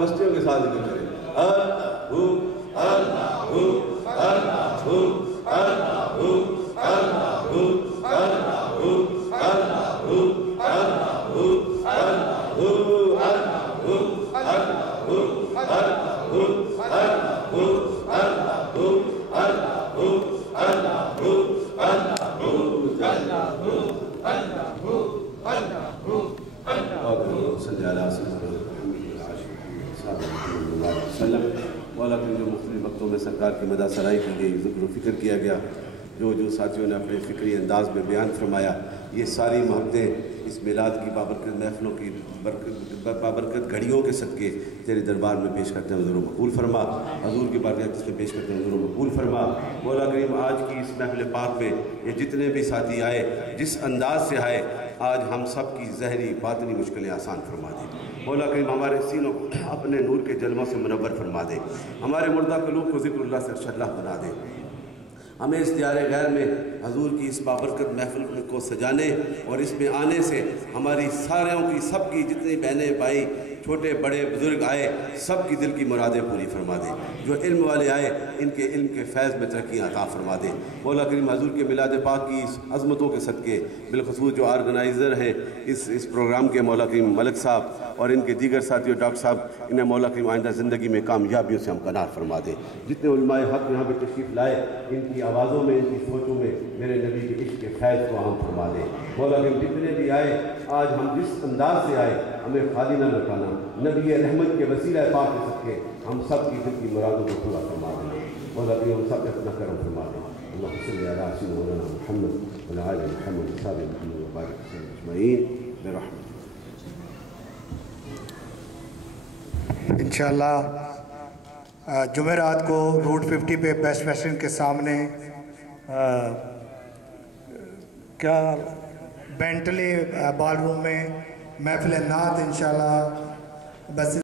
مستیوں کے ساتھ ذکر کریں اللہ اللہ اللہ اللہ والا جو مختلف وقتوں میں سرکار کی مدح سرائی کی گئی، ذکر و فکر کیا گیا، جو ساتھیوں نے اپنے فکری انداز میں بیان فرمایا، یہ ساری محبتیں اس میلاد کی بابرکت محفلوں کی بابرکت گھڑیوں کے صدقے تیرے دربار میں پیش کرتے ہیں، حضور مقبول فرما، حضور کی بارگاہ میں پیش کرتے ہیں، حضور مقبول فرما۔ مولا کریم آج کی اس محفل پاک میں یہ جتنے بھی ساتھی آئے، جس انداز سے آئے، آج ہم سب کی ظاہری باطنی مشکلیں آسان فرما دے۔ مولا کریم ہمارے سینوں کو اپنے نور کے جلووں سے منور فرما دے، ہمارے مردہ قلوب کو ذکر اللہ سے ارشاد اللہ بنا دے، ہمیں اس دیار غیر میں حضور کی اس بابرکت محفل کو سجانے اور اس میں آنے سے ہماری ساروں کی، سب کی جتنی بہنیں بھائی چھوٹے بڑے بزرگ آئے، سب کی دل کی مرادیں پوری فرما دے، جو علم والے آئے ان کے علم کے فیض میں ترقیاں عطا فرما دے۔ مولا کریم حضور کے میلاد پاک کی اس عظمتوں کے صدقے، بالخصوص جو آرگنائزر ہیں اس پروگرام کے، مولا کریم ملک صاحب اور ان کے دیگر ساتھیوں، ڈاکٹر صاحب، انہیں مولا کریم آئندہ زندگی میں کامیابیوں سے ہمکنار فرما دے۔ جتنے علماء حق یہاں پہ تشریف لائے، ان کی آوازوں میں، ان کی سوچوں میں میرے نبی کے عشق کے فیض کو عام فرما دے۔ مولا کریم جتنے بھی آئے، آج ہم جس انداز سے آئے، ہمیں خالی نہ لوٹانا، نبی رحمت کے وسیلہ پاک کے صدقے ہم سب کی دل کی مرادوں کو پورا فرما دیں۔ مولا کریم ہم سب پہ اپنا کرم فرما دیں۔ اللہم صلی علی سیدنا محمد وعلی آل محمد وصحبہ محمد وبارک وسلم اجمعین برحمتک۔ انشاءاللہ جمعرات کو روٹ 50 پہ بیسٹ ویسٹرن کے سامنے کیا بینٹلے بال روم میں محفل نعت انشاءاللہ بس